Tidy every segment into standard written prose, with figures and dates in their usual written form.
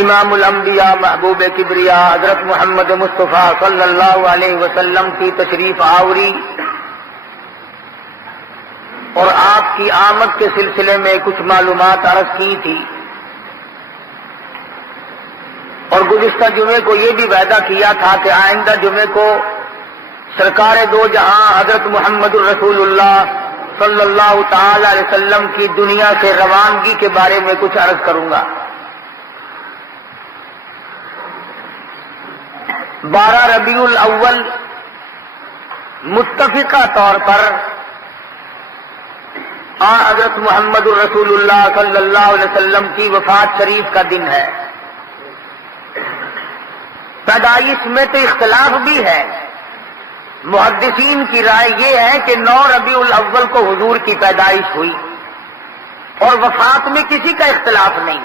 امام الانبیاء محبوب کبریا حضرت محمد مصطفیٰ صلی اللہ علیہ وسلم کی تشریف آوری اور آپ کی آمد کے سلسلے میں کچھ معلومات عرض کی تھی، اور گزشتہ جمعے کو یہ بھی وعدہ کیا تھا کہ آئندہ جمعے کو سرکار دو جہاں حضرت محمد الرسول اللہ صلی اللہ تعالی علیہ وسلم کی دنیا سے روانگی کے بارے میں کچھ عرض کروں گا۔ 12 ربیع الاول متفقہ طور پر حضرت محمد الرسول اللہ صلی اللہ علیہ وسلم کی وفات شریف کا دن ہے۔ پیدائش میں تو اختلاف بھی ہے، محدثین کی رائے یہ ہے کہ 9 ربیع الاول کو حضور کی پیدائش ہوئی، اور وفات میں کسی کا اختلاف نہیں۔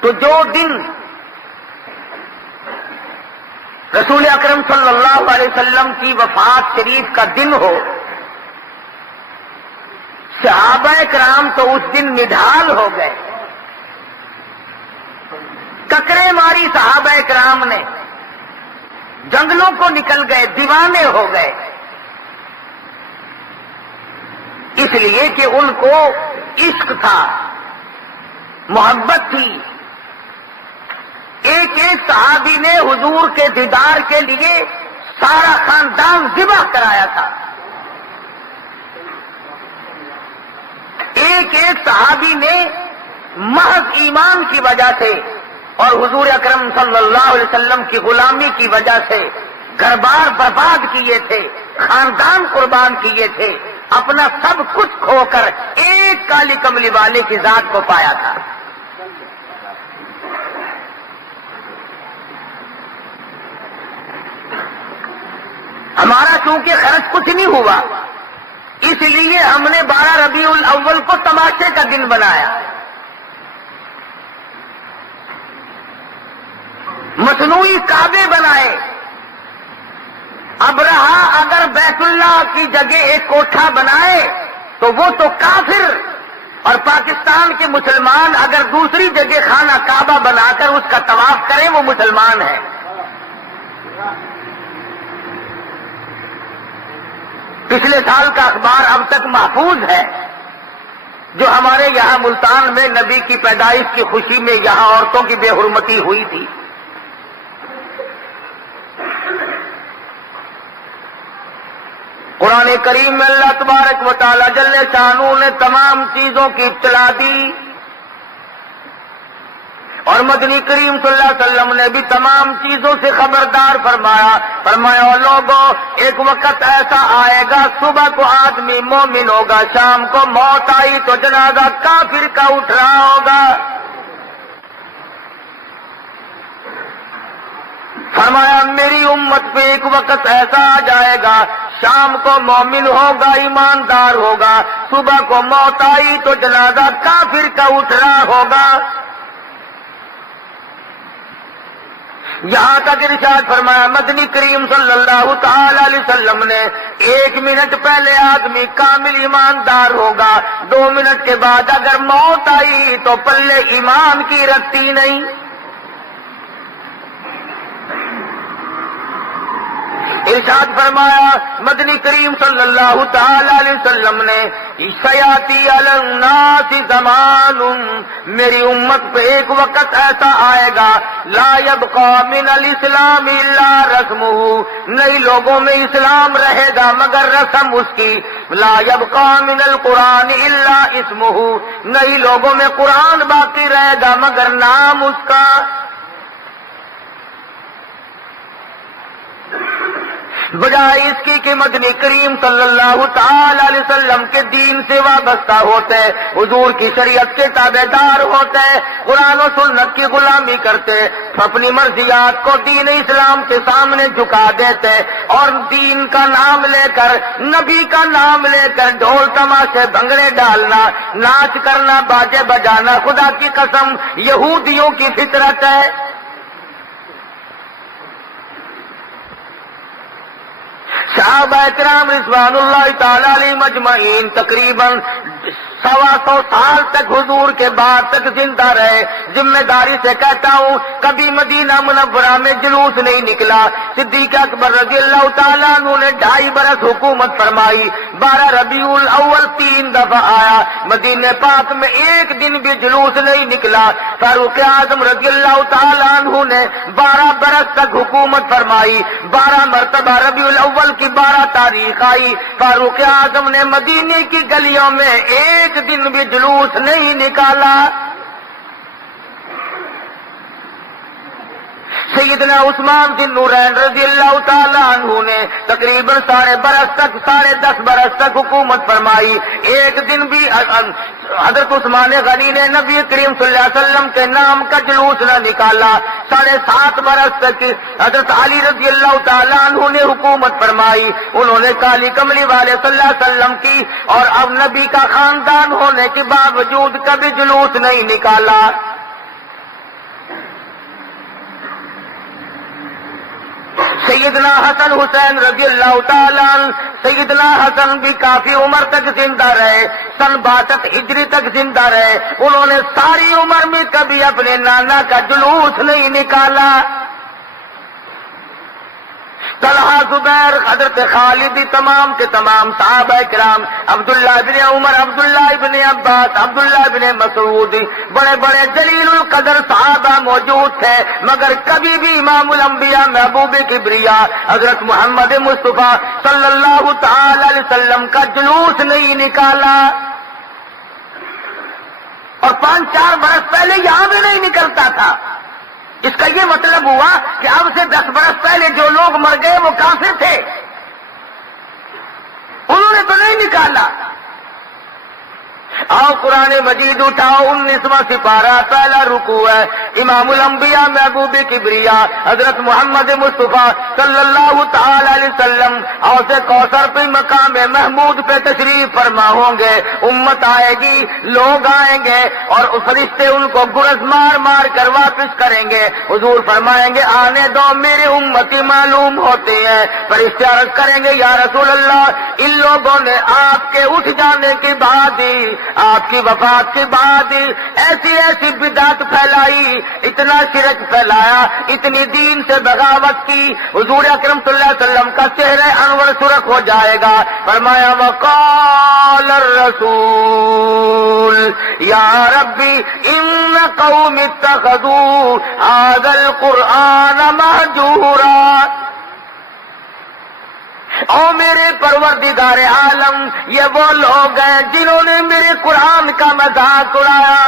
تو جو دن رسول اکرم صلی اللہ علیہ وسلم کی وفات شریف کا دن ہو، صحابہ کرام تو اس دن نڈھال ہو گئے، ککرے ماری صحابہ کرام نے، جنگلوں کو نکل گئے، دیوانے ہو گئے، اس لیے کہ ان کو عشق تھا، محبت تھی۔ ایک ایک صحابی نے حضور کے دیدار کے لیے سارا خاندان ذبح کرایا تھا۔ ایک ایک صحابی نے محض ایمان کی وجہ سے اور حضور اکرم صلی اللہ علیہ وسلم کی غلامی کی وجہ سے گھر بار برباد کیے تھے، خاندان قربان کیے تھے، اپنا سب کچھ کھو کر ایک کالی کملی والے کی ذات کو پایا تھا۔ ہمارا چونکہ خرچ کچھ نہیں ہوا، اس لیے ہم نے 12 ربیع الاول کو تماشے کا دن بنایا۔ مصنوعی کعبے بنائے۔ ابرہہ اگر بیت اللہ کی جگہ ایک کوٹھا بنائے تو وہ تو کافر، اور پاکستان کے مسلمان اگر دوسری جگہ خانہ کعبہ بنا کر اس کا طواف کریں وہ مسلمان ہیں۔ پچھلے سال کا اخبار اب تک محفوظ ہے، جو ہمارے یہاں ملتان میں نبی کی پیدائش کی خوشی میں یہاں عورتوں کی بے حرمتی ہوئی تھی۔ قرآن کریم میں اللہ تبارک و تعالی جل شانہ نے تمام چیزوں کی اطلاع دی، اور مدنی کریم صلی اللہ علیہ وسلم نے بھی تمام چیزوں سے خبردار فرمایا لوگوں، ایک وقت ایسا آئے گا صبح کو آدمی مومن ہوگا، شام کو موت آئی تو جنازہ کافر کا اٹھ رہا ہوگا۔ فرمایا میری امت پہ ایک وقت ایسا آ جائے گا، شام کو مومن ہوگا، ایماندار ہوگا، صبح کو موت آئی تو جنازہ کافر کا اٹھ رہا ہوگا۔ یہاں تک ارشاد فرمایا مدنی کریم صلی اللہ تعالی علیہ وسلم نے 1 منٹ پہلے آدمی کامل ایماندار ہوگا، 2 منٹ کے بعد اگر موت آئی تو پلے ایمان کی رکھتی نہیں۔ ارشاد فرمایا مدنی کریم صلی اللہ تعالی علیہ وسلم نے سیاتی علی الناس زمان، میری امت پہ ایک وقت ایسا آئے گا لا یبقى من الاسلام الا رسمہ، نئی لوگوں میں اسلام رہے گا مگر رسم اس کی، لا یبقى من القرآن الا اسمہ، نئی لوگوں میں قرآن باقی رہے گا مگر نام اس کا۔ بجائے اس کی کہ مدنی کریم صلی اللہ تعالی علیہ وسلم کے دین سے وابستہ ہوتے، حضور کی شریعت کے تابع دار ہوتے، قرآن و سنت کی غلامی کرتے، اپنی مرضیات کو دین اسلام کے سامنے جھکا دیتے، اور دین کا نام لے کر، نبی کا نام لے کر ڈھول تماشے بھنگڑے ڈالنا، ناچ کرنا، باجے بجانا خدا کی قسم یہودیوں کی فطرت ہے۔ صحابہ کرام رضوان اللہ تعالی علیہ مجمعین تقریباً 125 سال تک حضور کے بعد تک زندہ رہے. ذمہ داری سے کہتا ہوں کبھی مدینہ منورہ میں جلوس نہیں نکلا. صدیق اکبر رضی اللہ تعالیٰ عنہ نے 2.5 برس حکومت فرمائی. 12 ربیع الاول 3 دفعہ آیا. مدینہ پاک میں ایک دن بھی جلوس نہیں نکلا. فاروق اعظم رضی اللہ تعالیٰ عنہ نے 12 برس تک حکومت فرمائی. 12 مرتبہ ربیع الاول کی 12 تاریخ آئی. فاروق اعظم نے مدینے کی گلیوں میں ایک دن بھی جلوس نہیں نکالا. سیدنا عثمان ذی النورین رضی اللہ تعالیٰ عنہ نے تقریباً 10.5 برس تک حکومت فرمائی. ایک دن بھی حضرت عثمان غنی نے نبی کریم صلی اللہ علیہ وسلم کے نام کا جلوس نہ نکالا. 7.5 برس تک حضرت علی رضی اللہ تعالیٰ عنہ نے حکومت فرمائی. انہوں نے کالی کملی والے صلی اللہ علیہ وسلم کی اور اب نبی کا خاندان ہونے کے باوجود کبھی جلوس نہیں نکالا. سیدنا حسن حسین رضی اللہ تعالیٰ عنہ، سیدنا حسن بھی کافی عمر تک زندہ رہے. سن 62 ہجری تک زندہ رہے. انہوں نے ساری عمر میں کبھی اپنے نانا کا جلوس نہیں نکالا. طلحہ زبیر حضرت خالد تمام کے تمام صحابہ کرام، عبداللہ ابن عمر، عبداللہ ابن عباس، عبداللہ ابن مسعود، بڑے بڑے جلیل القدر صحابہ موجود تھے، مگر کبھی بھی امام الانبیاء محبوب کبریا حضرت محمد مصطفیٰ صلی اللہ تعالی علیہ وسلم کا جلوس نہیں نکالا. اور 5-4 برس پہلے یہاں بھی نہیں نکلتا تھا. اس کا یہ مطلب ہوا کہ اب سے 10 برس پہلے جو لوگ مر گئے وہ کافر تھے، انہوں نے تو نہیں نکالا. آؤ قرآن مجید اٹھاؤ، 19واں سپارہ، پہلا رکوع ہے. امام الانبیاء محبوب کبریا حضرت محمد مصطفیٰ صلی اللہ تعالی علیہ وسلم حوض کوثر پہ مقام محمود پہ تشریف فرما ہوں گے. امت آئے گی، لوگ آئیں گے اور فرشتے ان کو گرز مار مار کر واپس کریں گے. حضور فرمائیں گے آنے دو، میرے امتی معلوم ہوتے ہیں. فرشتے عرض کریں گے یا رسول اللہ، ان لوگوں نے آپ کے اٹھ جانے کے بعد ہی، آپ کی وفات کے بعد ایسی ایسی بدعت پھیلائی، اتنا شرک پھیلایا، اتنی دین سے بغاوت کی، حضور اکرم صلی اللہ علیہ وسلم کا چہرہ انور سرخ ہو جائے گا. فرمایا وقال الرسول یا ربی ان قوم اتخذوا هذا القرآن مہجورا. او میرے پروردگار عالم، یہ وہ لوگ ہیں جنہوں نے میرے قرآن کا مذاق اڑایا،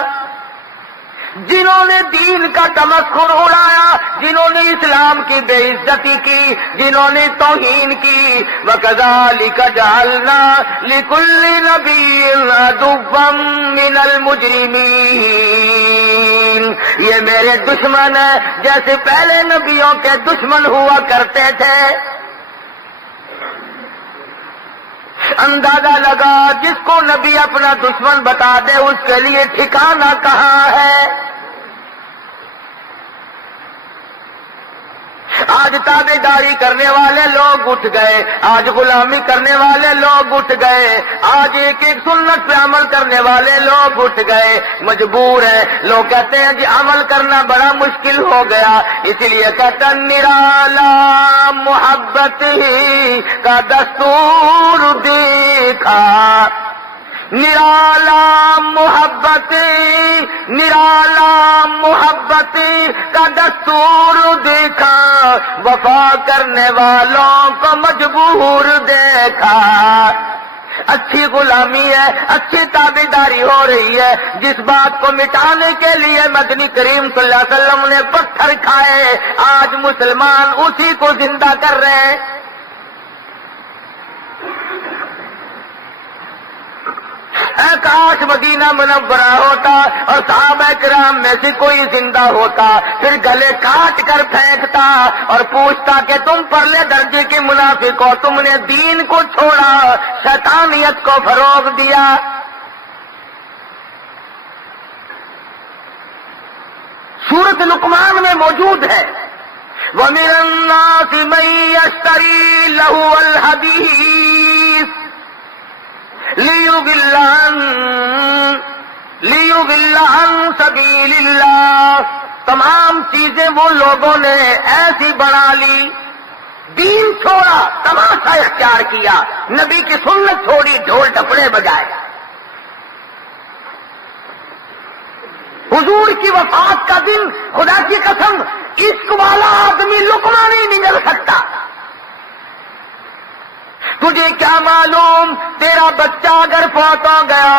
جنہوں نے دین کا تمسخر اڑایا، جنہوں نے اسلام کی بے عزتی کی، جنہوں نے توہین کی. وَكَذَلِكَ جَعَلْنَا لِكُلِّ نَبِيٍّ عَدُوًّا مِّنَ الْمُجْرِمِينَ. یہ میرے دشمن ہیں جیسے پہلے نبیوں کے دشمن ہوا کرتے تھے. اندازہ لگا جس کو نبی اپنا دشمن بتا دے اس کے لیے ٹھکانہ کہاں ہے. آج تابع داری کرنے والے لوگ اٹھ گئے، آج غلامی کرنے والے لوگ اٹھ گئے، آج ایک ایک سنت پہ عمل کرنے والے لوگ اٹھ گئے. مجبور ہیں. لوگ کہتے ہیں جی عمل کرنا بڑا مشکل ہو گیا، اس لیے کہتے ہیں نرالا محبت ہی کا دستور دیکھا. نرالا محبت کا دستور دیکھا، وفا کرنے والوں کو مجبور دیکھا. اچھی غلامی ہے، اچھی تابعداری ہو رہی ہے. جس بات کو مٹانے کے لیے مدنی کریم صلی اللہ علیہ وسلم نے پتھر کھائے، آج مسلمان اسی کو زندہ کر رہے ہیں. اے کاش مدینہ منورہ ہوتا اور صحابہ کرام میں سے کوئی زندہ ہوتا، پھر گلے کاٹ کر پھینکتا اور پوچھتا کہ تم پرلے درجے کے منافق ہو، تم نے دین کو چھوڑا، شیطانیت کو فروغ دیا. سورۃ لقمان میں موجود ہے. وَمِنَ النَّاسِ مَن يَشْتَرِي لَهْوَ الْحَدِيثِ لِيُضِلَّ عَن سَبِيلِ اللَّهِ۔ تمام چیزیں وہ لوگوں نے ایسی بنا لی، دین چھوڑا، تماشا اختیار کیا، نبی کی سنت چھوڑی، ڈھول ڈپڑے بجائے۔ حضور کی وفات کا دن، خدا کی قسم عشق والا آدمی لقمہ نہیں نگل سکتا۔ تجھے کیا معلوم تیرا بچہ اگر فوت ہو گیا،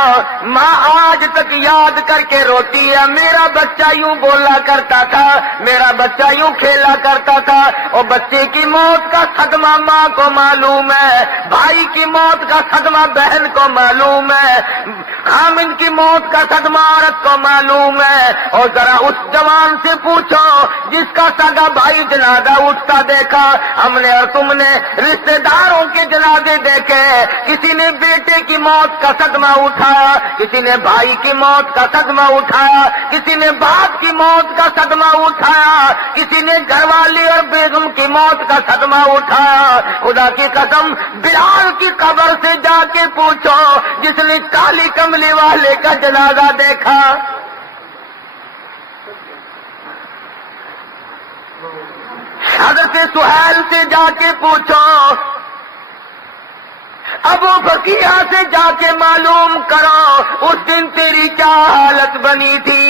ماں آج تک یاد کر کے روتی ہے، میرا بچہ یوں بولا کرتا تھا، میرا بچہ یوں کھیلا کرتا تھا۔ اور بچے کی موت کا صدمہ ماں کو معلوم ہے، بھائی کی موت کا صدمہ بہن کو معلوم ہے، خامن کی موت کا صدمہ عورت کو معلوم ہے۔ اور ذرا اس جوان سے پوچھو جس کا سگا بھائی جنازہ اٹھتا دیکھا ہم نے اور تم نے، رشتہ داروں کے جنازے دیکھے، کسی نے بیٹے کی موت کا صدمہ اٹھایا، کسی نے بھائی کی موت کا صدمہ اٹھایا، کسی نے باپ کی موت کا صدمہ اٹھایا، کسی نے گھر والی اور بیگم کی موت کا صدمہ اٹھایا۔ خدا کی قسم بلال کی قبر سے جا کے پوچھو جس نے کالی کملی والے کا جنازہ دیکھا۔ حضرت سہیل سے جا کے پوچھو، ابو بکیہ سے جا کے معلوم کرو اس دن تیری کیا حالت بنی تھی۔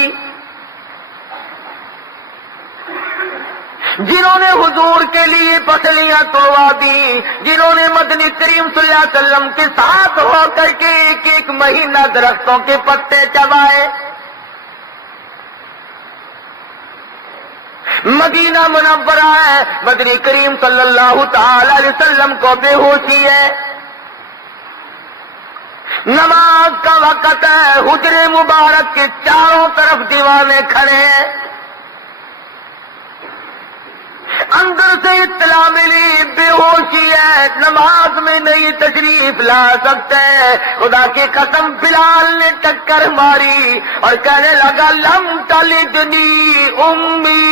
جنہوں نے حضور کے لیے پسلیاں توڑوا دی، جنہوں نے مدنی کریم صلی اللہ علیہ وسلم کے ساتھ ہو کر کے ایک ایک مہینہ درختوں کے پتے چبائے۔ مدینہ منورہ ہے، مدنی کریم صلی اللہ تعالی علیہ وسلم کو بے ہوشی ہے، نماز کا وقت ہے، حجرے مبارک کے چاروں طرف دیوانے کھڑے ہیں، اندر سے اطلاع ملی بے ہوشی ہے، نماز میں نہیں تشریف لا سکتے۔ خدا کی قسم بلال نے ٹکر ماری اور کہنے لگا لم تلدنی امی،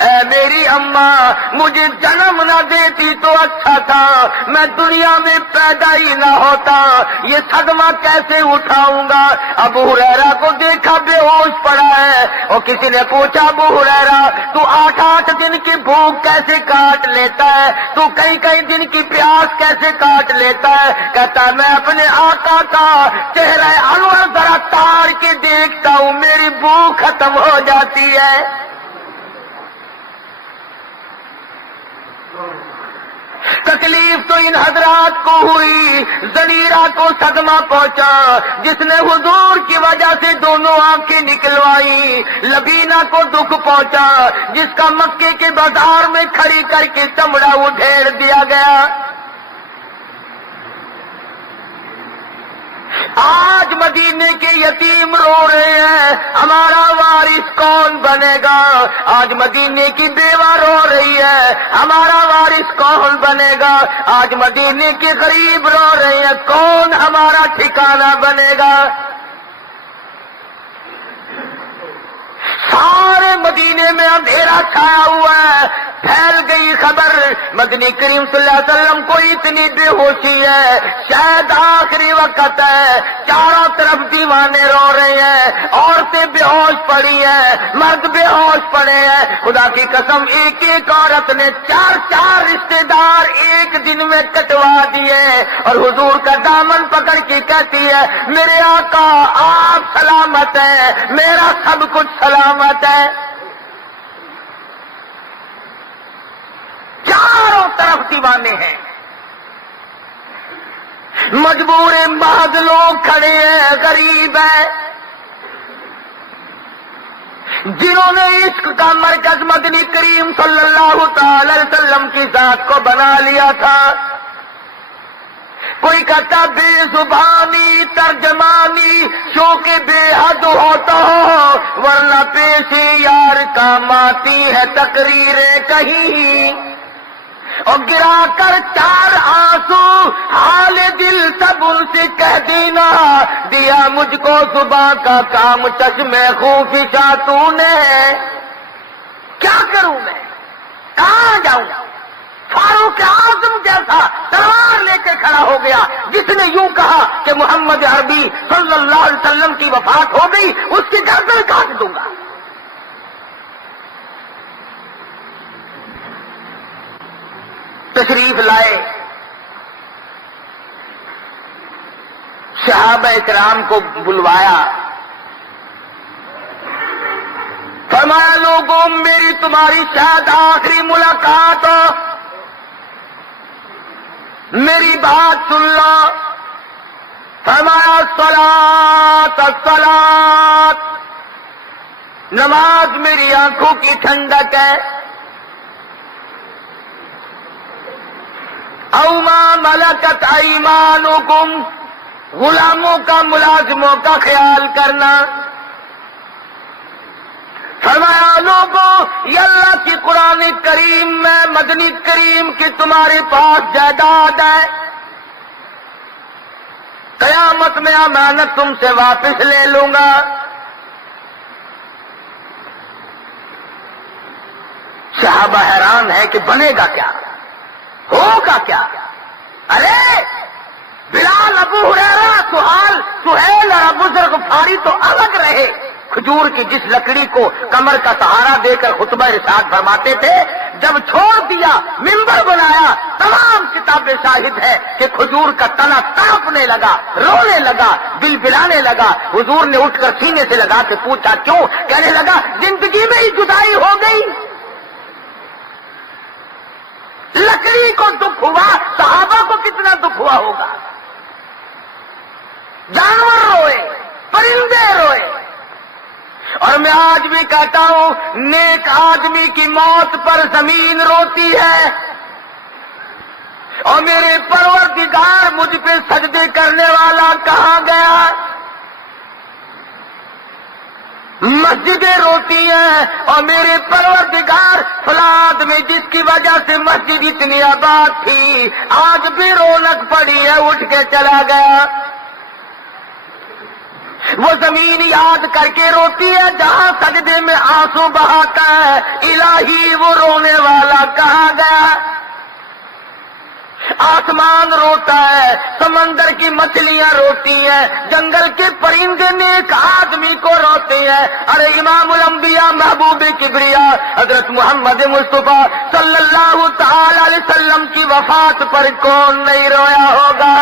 اے میری اماں مجھے جنم نہ دیتی تو اچھا تھا، میں دنیا میں پیدا ہی نہ ہوتا، یہ صدمہ کیسے اٹھاؤں گا۔ ابو ہریرہ کو دیکھا بے ہوش پڑا ہے، اور کسی نے پوچھا ابو ہریرہ تو 8 دن کی بھوک کیسے کاٹ لیتا ہے، تو کئی دن کی پیاس کیسے کاٹ لیتا ہے؟ کہتا ہے میں اپنے آقا کا چہرہ انور ذرا تار کے دیکھتا ہوں، میری بھوک ختم ہو جاتی ہے۔ تکلیف تو ان حضرات کو ہوئی، زنیرہ کو صدمہ پہنچا جس نے حضور کی وجہ سے دونوں آنکھیں نکلوائی، لبینہ کو دکھ پہنچا جس کا مکے کے بازار میں کھڑی کر کے چمڑا ادھیڑ دیا گیا۔ آج مدینے کے یتیم رو رہے ہیں ہمارا وارث کون بنے گا، آج مدینے کی بیوہ رو رہی ہے ہمارا وارث کون بنے گا، آج مدینے کے غریب رو رہے ہیں کون ہمارا ٹھکانہ بنے گا۔ سارے مدینے میں اندھیرا چھایا ہوا ہے، پھیل گئی خبر مدنی کریم صلی اللہ علیہ وسلم کو اتنی بے ہوشی ہے، شاید آخری وقت ہے، چاروں طرف دیوانے رو رہے ہیں، عورتیں بے ہوش پڑی ہیں، مرد بے ہوش پڑے ہیں۔ خدا کی قسم ایک ایک عورت نے 4 رشتے دار ایک دن میں کٹوا دیے، اور حضور کا دامن پکڑ کے کہتی ہے میرے آقا آپ سلامت ہیں، میرا سب کچھ سلامت ہے۔ چاروں طرف دیوانے ہیں، مجبور بعض لوگ کھڑے ہیں، غریب ہیں، جنہوں نے عشق کا مرکز مدنی کریم صلی اللہ تعالی علیہ وسلم کی ذات کو بنا لیا تھا۔ کوئی کہتا بے زبانی ترجمانی شوق بے حد ہوتا ہو، ورنہ پیشے یار کام آتی ہے تقریریں کہیں، اور گرا کر 4 آنسو حال دل سب ان سے کہہ دینا، دیا مجھ کو زباں کا کام چشمے خوفشا تو نے، کیا کروں میں؟ کہاں جاؤں؟ فاروق اعظم جیسا تلوار لے کے کھڑا ہو گیا جس نے یوں کہا کہ محمد عربی صلی اللہ علیہ وسلم کی وفات ہو گئی، اس کی گردن کاٹ دوں گا۔ تشریف لائے، صحابہ کرام کو بلوایا، فرمایا لوگوں میری تمہاری شاید آخری ملاقات ہو، میری بات سن لو۔ فرمایا الصلاۃ الصلاۃ، نماز میری آنکھوں کی ٹھنڈک ہے، او ما ملکت ایمانکم، غلاموں کا ملازموں کا خیال کرنا۔ فرمایا لوگوں یہ اللہ کی قرآن کریم میں مدنی کریم کی تمہارے پاس جائیداد ہے، قیامت میں امانت تم سے واپس لے لوں گا۔ صحابہ حیران ہے کہ بنے گا کیا، ہوگا کیا؟ ارے بلال، ابو ہریرہ، سہیل اور ابو ذر غفاری تو الگ رہے، کھجور کی جس لکڑی کو کمر کا سہارا دے کر خطبہ ارشاد فرماتے تھے، جب چھوڑ دیا منبر بنایا، تمام کتابیں شاہد ہے کہ کھجور کا تنا تڑپنے لگا، رونے لگا، دل بلانے لگا۔ حضور نے اٹھ کر سینے سے لگا کے پوچھا کیوں؟ کہنے لگا زندگی میں ہی جدائی ہو گئی، لکڑی کو دکھ ہوا، صحابہ کو کتنا دکھ ہوا ہوگا۔ جانور روئے، پرندے روئے، اور میں آج بھی کہتا ہوں نیک آدمی کی موت پر زمین روتی ہے، اور میرے پروردگار مجھ پہ سجدے کرنے والا کہاں گیا؟ مسجدیں روتی ہیں، اور میرے پروردگار فلاد میں جس کی وجہ سے مسجد اتنی آباد تھی آج بھی رونق پڑی ہے، اٹھ کے چلا گیا۔ وہ زمین یاد کر کے روتی ہے جہاں سجدے میں آنسو بہاتا ہے، الہی وہ رونے والا کہاں گیا؟ آسمان روتا ہے، سمندر کی مچھلیاں روتی ہیں، جنگل کے پرندے نیک آدمی کو روتے ہیں۔ ارے امام الانبیاء محبوب کبریا حضرت محمد مصطفیٰ صلی اللہ تعالی علیہ وسلم کی وفات پر کون نہیں رویا ہوگا؟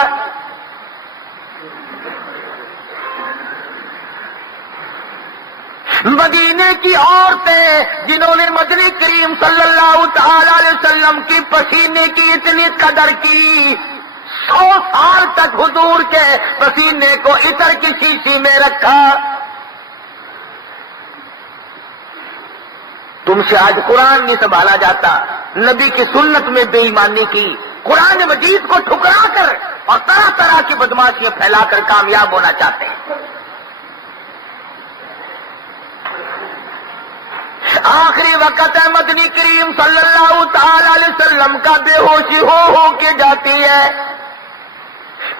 مدینے کی عورتیں جنہوں نے مدنی کریم صلی اللہ تعالی علیہ وسلم کی پسینے کی اتنی قدر کی، 100 سال تک حضور کے پسینے کو عطر کی شیشی میں رکھا۔ تم سے آج قرآن نہیں سنبھالا جاتا، نبی کی سنت میں بے ایمانی کی، قرآن مجید کو ٹھکرا کر اور طرح طرح کی بدماشیاں پھیلا کر کامیاب ہونا چاہتے ہیں۔ آخری وقت ہے، مدنی کریم صلی اللہ تعالی علیہ وسلم کا بے ہوشی ہو کے جاتی ہے،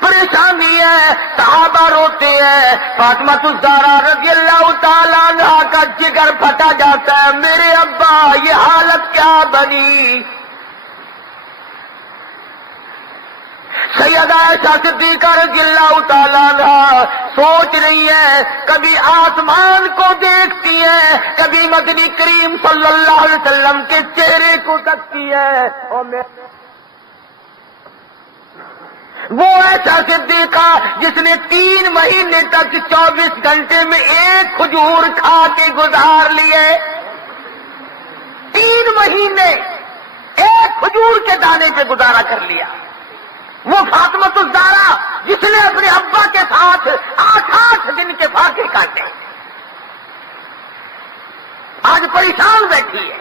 پریشانی ہے، صحابہ روتے ہیں، فاطمہ الزہرا رضی اللہ تعالی عنہا کا جگر پھٹا جاتا ہے، میرے ابا یہ حالت کیا بنی؟ سیدہ عائشہ صدیقہ رضی اللہ تعالیٰ عنہا سوچ رہی ہے، کبھی آسمان کو دیکھتی ہے، کبھی مدنی کریم صلی اللہ علیہ وسلم کے چہرے کو دیکھتی ہے، اور وہ عائشہ صدیقہ جس نے 3 مہینے تک 24 گھنٹے میں ایک کھجور کھا کے گزار لیے، 3 مہینے ایک کھجور کے دانے پہ گزارا کر لیا۔ وہ فاطمہ الزہرا جس نے اپنے ابا کے ساتھ 8 دن کے فاقے کاٹے، آج پریشان بیٹھی ہے،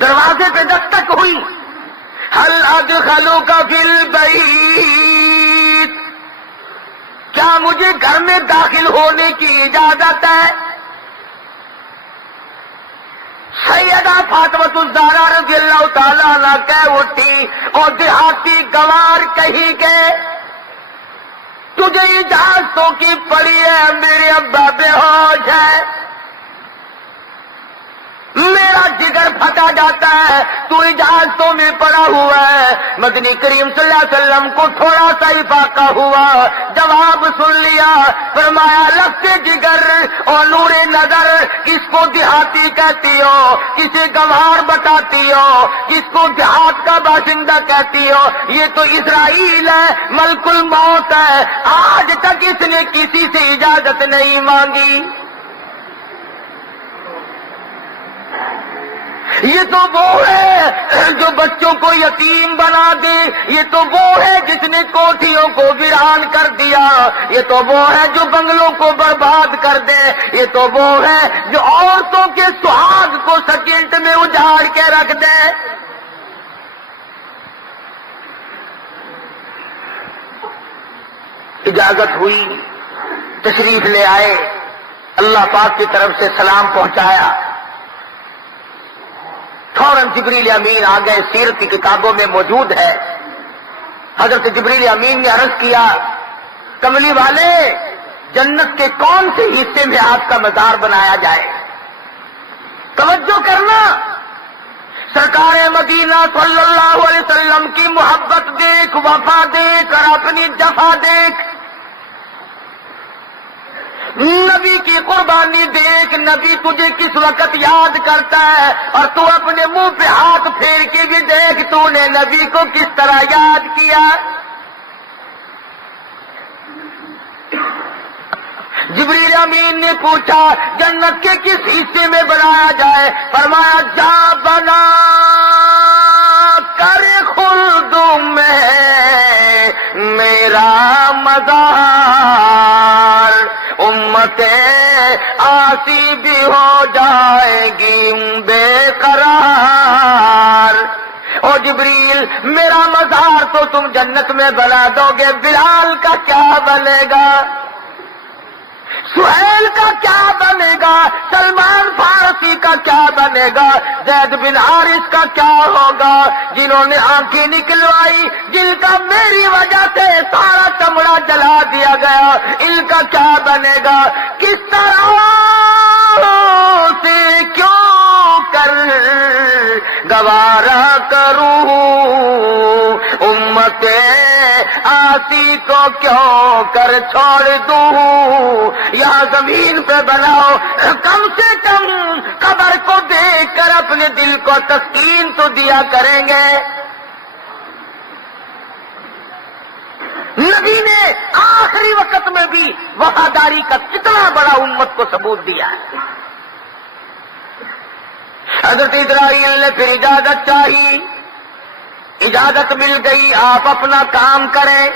دروازے پہ دستک ہوئی، ہل ادخلوک فی البیت، کیا مجھے گھر میں داخل ہونے کی اجازت ہے؟ سیدہ فاطمہ الزہرا رضی اللہ تعالیٰ عنہ کہہ اٹھی، اور دیہاتی گوار کہی گئے تجھے اجازتوں کی پڑی ہے، میرے ابا بے ہوش ہے، میرا جگر ہٹا جاتا ہے، تو اجازتوں میں پڑا ہوا ہے۔ مدنی کریم صلی اللہ علیہ وسلم کو تھوڑا سا ہی فاقہ ہوا، جواب سن لیا، فرمایا لفظ جگر اور نور نظر کس کو دیہاتی کہتی ہو، کسے گنوار بتاتی ہو، کس کو دیہات کا باشندہ کہتی ہو؟ یہ تو اسرائیل ہے، ملک الموت ہے، آج تک اس نے کسی سے اجازت نہیں مانگی۔ یہ تو وہ ہے جو بچوں کو یتیم بنا دے، یہ تو وہ ہے جس نے کوٹھیوں کو ویران کر دیا، یہ تو وہ ہے جو بنگلوں کو برباد کر دے، یہ تو وہ ہے جو عورتوں کے سہاگ کو سیکنڈ میں اجاڑ کے رکھ دے۔ اجازت ہوئی، تشریف لے آئے، اللہ پاک کی طرف سے سلام پہنچایا، فوراً جبریل امین آ گئے، سیرت کی کتابوں میں موجود ہے۔ حضرت جبریل امین نے عرض کیا، کملی والے جنت کے کون سے حصے میں آپ کا مزار بنایا جائے؟ توجہ کرنا، سرکار مدینہ صلی اللہ علیہ وسلم کی محبت دیکھ، وفا دیکھ اور اپنی جفا دیکھ، نبی کی قربانی دیکھ، نبی تجھے کس وقت یاد کرتا ہے، اور تو اپنے منہ پہ ہاتھ پھیر کے بھی دیکھ تو نے نبی کو کس طرح یاد کیا۔ جبریل امین نے پوچھا جنت کے کس حصے میں بنایا جائے؟ فرمایا جا بنا کر خلد میں میرا مزار، امتیں آسی بھی ہو جائے گی بے قرار۔ او جبریل میرا مزار تو تم جنت میں بنا دو گے، بلال کا کیا بنے گا؟ سہیل کا کیا بنے گا؟ سلمان فارسی کا کیا بنے گا؟ زید بن حارث کا کیا ہوگا؟ جنہوں نے آنکھیں نکلوائی، جن کا میری وجہ سے سارا چمڑا جلا دیا گیا، ان کا کیا بنے گا؟ کس طرح سے کیوں کر گوارا کروں، امت آسی کو کیوں کر چھوڑ دوں؟ یہاں زمین پہ بناؤ، کم سے کم قبر کو دیکھ کر اپنے دل کو تسکین تو دیا کریں گے۔ نبی نے آخری وقت میں بھی وفاداری کا کتنا بڑا امت کو ثبوت دیا ہے۔ حضرت اسرائیل نے پھر اجازت چاہی، اجازت مل گئی، آپ اپنا کام کریں۔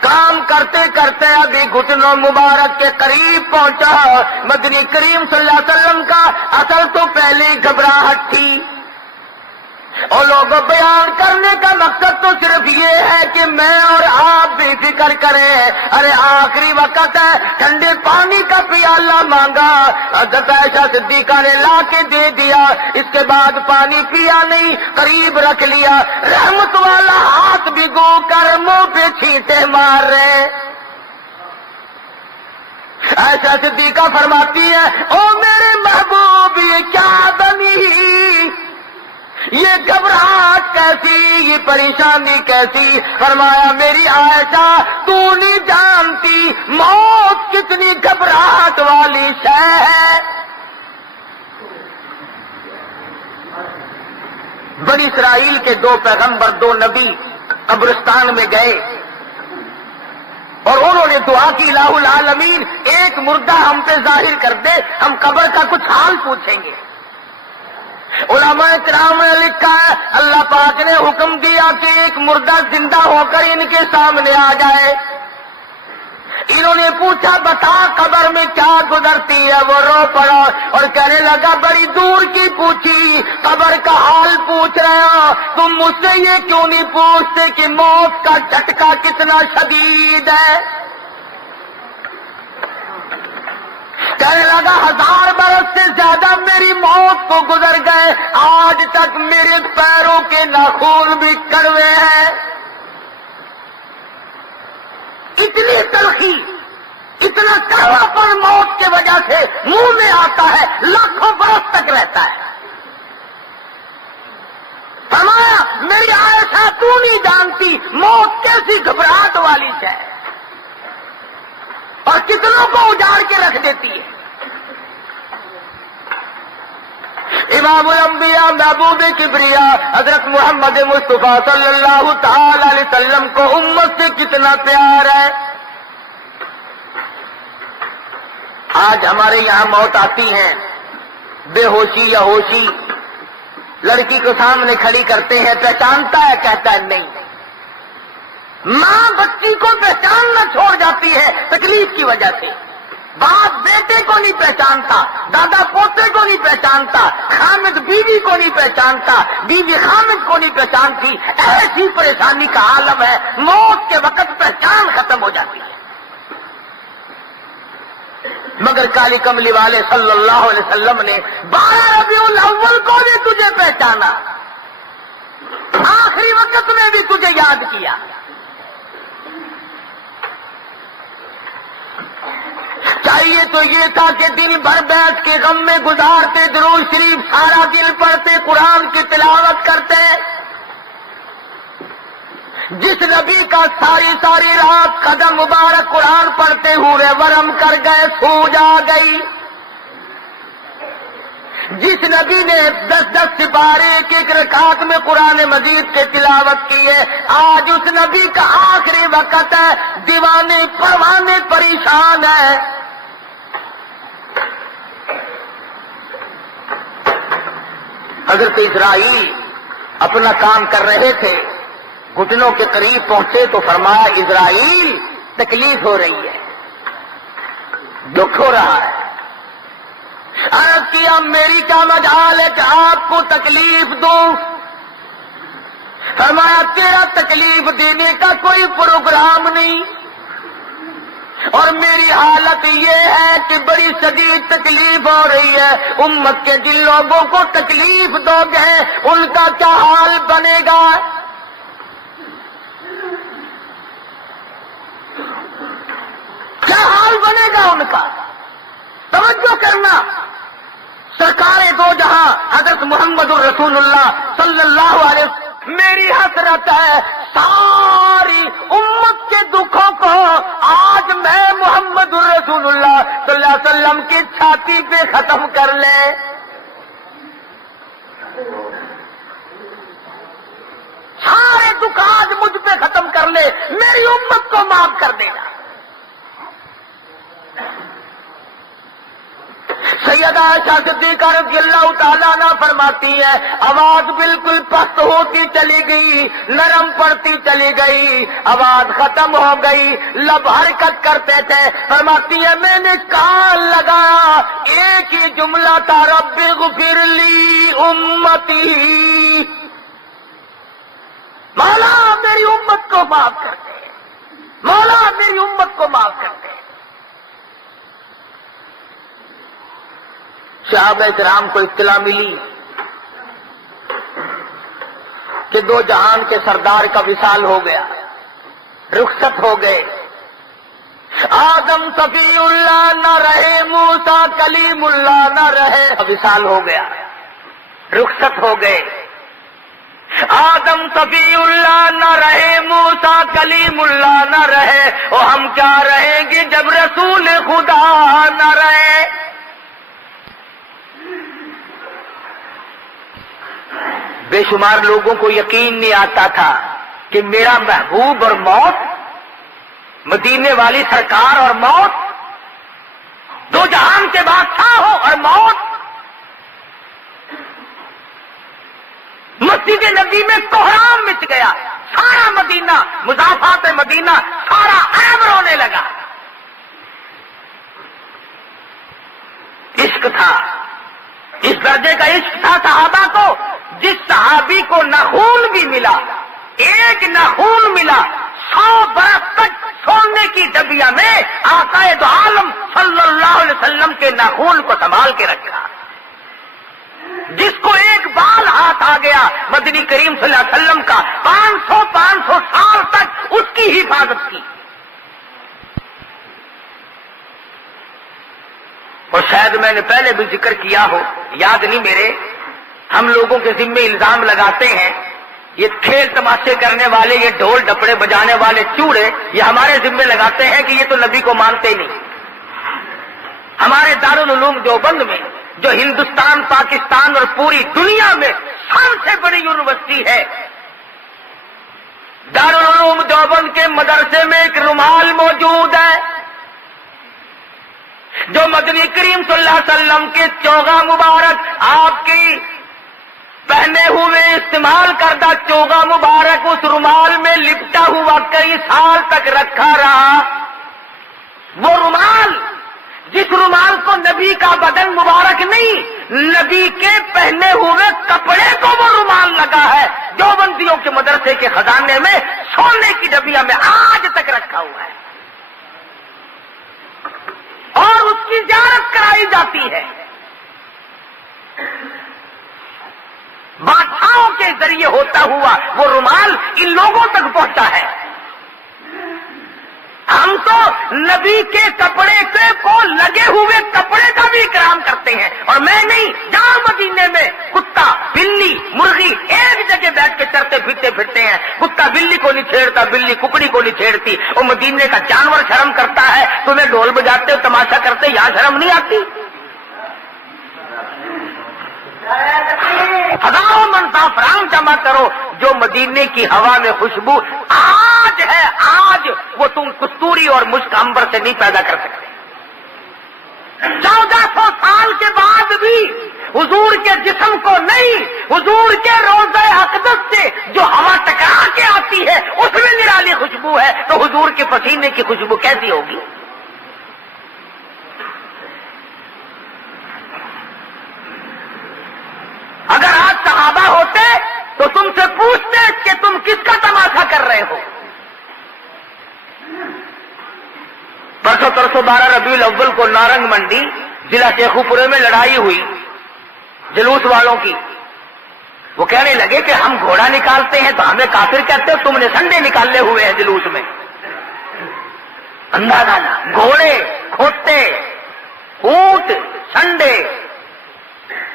کام کرتے کرتے ابھی گھٹنوں مبارک کے قریب پہنچا مدنی کریم صلی اللہ علیہ وسلم کا۔ اصل تو پہلے گھبراہٹ تھی، اور لوگوں بیان کرنے کا مقصد تو صرف یہ ہے کہ میں اور آپ بھی فکر کریں۔ ارے آخری وقت ہے، ٹھنڈے پانی کا پیالہ مانگا، حضرت عائشہ صدیقہ نے لا کے دے دیا، اس کے بعد پانی پیا نہیں، قریب رکھ لیا، رحمت والا ہاتھ بھگو کر منہ پہ چھینٹے مار رہے۔ عائشہ صدیقہ فرماتی ہے، او میرے محبوب یہ کیا بنی، یہ گھبراہٹ کیسی، یہ پریشانی کیسی؟ فرمایا میری عائشہ تو نہیں جانتی موت کتنی گھبراہٹ والی شے ہے۔ بنی اسرائیل کے دو پیغمبر، دو نبی قبرستان میں گئے اور انہوں نے دعا کی، الہ العالمین ایک مردہ ہم پہ ظاہر کر دے، ہم قبر کا کچھ حال پوچھیں گے۔ علماء کرام نے لکھا ہے اللہ پاک نے حکم دیا کہ ایک مردہ زندہ ہو کر ان کے سامنے آ جائے۔ انہوں نے پوچھا بتا قبر میں کیا گزرتی ہے؟ وہ رو پڑا اور کہنے لگا بڑی دور کی پوچھی، قبر کا حال پوچھ رہے ہو، تم مجھ سے یہ کیوں نہیں پوچھتے کہ موت کا جھٹکا کتنا شدید ہے؟ کہنے لگا 1000 برس سے زیادہ میری موت کو گزر گئے، آج تک میرے پیروں کے ناخن بھی کڑوے ہیں۔ اتنی تلخی، اتنا کڑوا پن موت کے وجہ سے منہ میں آتا ہے لاکھوں برس تک رہتا ہے. فرمایا میری عائشہ تو نہیں جانتی موت کیسی گھبراہٹ والی ہے اور کتنوں کو اجاڑ کے رکھ دیتی ہے. امام الانبیاء محبوب کبریا حضرت محمد مصطفیٰ صلی اللہ تعالی علیہ وسلم کو امت سے کتنا پیار ہے. آج ہمارے یہاں موت آتی ہے بے ہوشی یا ہوشی, لڑکی کو سامنے کھڑی کرتے ہیں, پہچانتا ہے, کہتا ہے نہیں. ماں بچی کو پہچاننا چھوڑ جاتی ہے تکلیف کی وجہ سے. باپ بیٹے کو نہیں پہچانتا, دادا پوتے کو نہیں پہچانتا, خامد بیوی کو نہیں پہچانتا, بیوی خامد کو نہیں پہچانتی. ایسی پریشانی کا عالم ہے, موت کے وقت پہچان ختم ہو جاتی ہے. مگر کالی کملی والے صلی اللہ علیہ وسلم نے 12 ربیع الاول کو بھی تجھے پہچانا, آخری وقت میں بھی تجھے یاد کیا. چاہیے تو یہ تھا کہ دن بھر بیٹھ کے غم میں گزارتے, درود شریف سارا دن پڑھتے, قرآن کی تلاوت کرتے. جس نبی کا ساری رات قدم مبارک قرآن پڑھتے ہوئے ورم کر گئے, سو جا گئی. جس نبی نے 10 سپارے ایک رکعت میں قرآن مجید کے تلاوت کی ہے, آج اس نبی کا آخری وقت ہے, دیوانے پروانے پریشان ہے. حضرت اسرائیل اپنا کام کر رہے تھے, گھٹنوں کے قریب پہنچے تو فرمایا اسرائیل تکلیف ہو رہی ہے, دکھ ہو رہا ہے. عرض کیا میری کیا مجال ہے کہ آپ کو تکلیف دوں؟ فرمایا تیرا تکلیف دینے کا کوئی پروگرام نہیں, اور میری حالت یہ ہے کہ بڑی شدید تکلیف ہو رہی ہے. امت کے جن لوگوں کو تکلیف دو گے ان کا کیا حال بنے گا؟ کیا حال بنے گا ان کا؟ توجہ کرنا. سرکار دو جہاں حضرت محمد الرسول اللہ صلی اللہ علیہ وسلم, میری حسرت ہے ساری امت کے دکھوں کو آج میں محمد الرسول اللہ صلی اللہ علیہ وسلم کی چھاتی پہ ختم کر لے. سارے دکھ آج مجھ پہ ختم کر لے, میری امت کو معاف کر دینا. سیدہ عائشہ صدیقہ رضی اللہ تعالیٰ عنہ فرماتی ہے آواز بالکل پست ہوتی چلی گئی, نرم پڑتی چلی گئی, آواز ختم ہو گئی, لب حرکت کرتے تھے. فرماتی ہے میں نے کان لگایا, ایک ہی جملہ تھا, رب اغفر لی امتی, مولا میری امت کو معاف کر دے, مولا میری امت کو معاف کر دے. صحابہ کرام کو اطلاع ملی کہ دو جہان کے سردار کا وصال ہو گیا, رخصت ہو گئے. آدم صفی اللہ نہ رہے, موسیٰ کلیم اللہ نہ رہے, وصال ہو گیا, رخصت ہو گئے. آدم صفی اللہ نہ رہے, موسیٰ کلیم اللہ نہ رہے, اور ہم کیا رہیں گے جب رسول خدا نہ رہے. بے شمار لوگوں کو یقین نہیں آتا تھا کہ میرا محبوب اور موت, مدینے والی سرکار اور موت, دو جہان کے بادشاہ ہو اور موت. مسجد نبی میں کوہرام مچ گیا, سارا مدینہ, مضافات مدینہ سارا عام رونے لگا. عشق تھا, اس درجے کا عشق تھا صحابہ کو, جس صحابی کو نہ خون بھی ملا, ایک نہ خون ملا, 100 برس تک سونے کی ڈبیا میں آقا دو عالم صلی اللہ علیہ وسلم کے ناخون کو سنبھال کے رکھا. جس کو ایک بال ہاتھ آ گیا مدنی کریم صلی اللہ علیہ وسلم کا, 500 سال تک اس کی حفاظت کی. اور شاید میں نے پہلے بھی ذکر کیا ہو، یاد نہیں میرے، ہم لوگوں کے ذمے الزام لگاتے ہیں یہ کھیل تماشے کرنے والے، یہ ڈھول ڈپڑے بجانے والے چوڑے، یہ ہمارے ذمے لگاتے ہیں کہ یہ تو نبی کو مانتے نہیں۔ ہمارے دارالعلوم دیوبند میں، جو ہندوستان، پاکستان اور پوری دنیا میں سب سے بڑی یونیورسٹی ہے، دارالعلوم دیوبند کے مدرسے میں ایک رومال موجود ہے جو مدنی کریم صلی اللہ علیہ وسلم کے چوغا مبارک، آپ کی پہنے ہوئے استعمال کردہ چوغا مبارک اس رومال میں لپٹا ہوا کئی سال تک رکھا رہا۔ وہ رومال، جس رومال کو نبی کا بدن مبارک نہیں، نبی کے پہنے ہوئے کپڑے کو وہ رومال لگا ہے، دیوبندیوں کے مدرسے کے خزانے میں سونے کی ڈبیا میں آج تک رکھا ہوا ہے، اور اس کی زیارت کرائی جاتی ہے۔ بادشاہوں کے ذریعے ہوتا ہوا وہ رومال ان لوگوں تک پہنچا ہے۔ ہم تو نبی کے کپڑے کو لگے ہوئے کپڑے کا بھی اکرام کرتے ہیں، اور میں نہیں، جہاں مدینے میں کتا، بلی، مرغی ایک جگہ بیٹھ کے چرتے پھرتے ہیں، کتا بلی کو نہیں چھیڑتا، بلی ککڑی کو نہیں چھیڑتی، اور مدینے کا جانور شرم کرتا ہے، تمہیں ڈھول بجاتے ہو، تماشا کرتے، یہاں شرم نہیں آتی؟ ہزاروں منصا فرام جمع کرو، جو مدینے کی ہوا میں خوشبو آج ہے، آج وہ تم کستوری اور مشک عنبر سے نہیں پیدا کر سکتے۔ 1400 سال کے بعد بھی حضور کے جسم کو نہیں، حضور کے روضہ اقدس سے جو ہوا ٹکرا کے آتی ہے اس میں نرالی خوشبو ہے، تو حضور کے پسینے کی خوشبو کیسی ہوگی؟ اگر آج صحابہ ہوتے تو تم سے پوچھتے کہ تم کس کا تماشا کر رہے ہو۔ پرسوں 12 ربیع الاول کو نارنگ منڈی ضلع شیخو پورے میں لڑائی ہوئی جلوس والوں کی۔ وہ کہنے لگے کہ ہم گھوڑا نکالتے ہیں تو ہمیں کافر کہتے ہو، تم نے سنڈے نکالے ہوئے ہیں جلوس میں۔ اندازہ گھوڑے، کھوتے، اونٹ، سنڈے،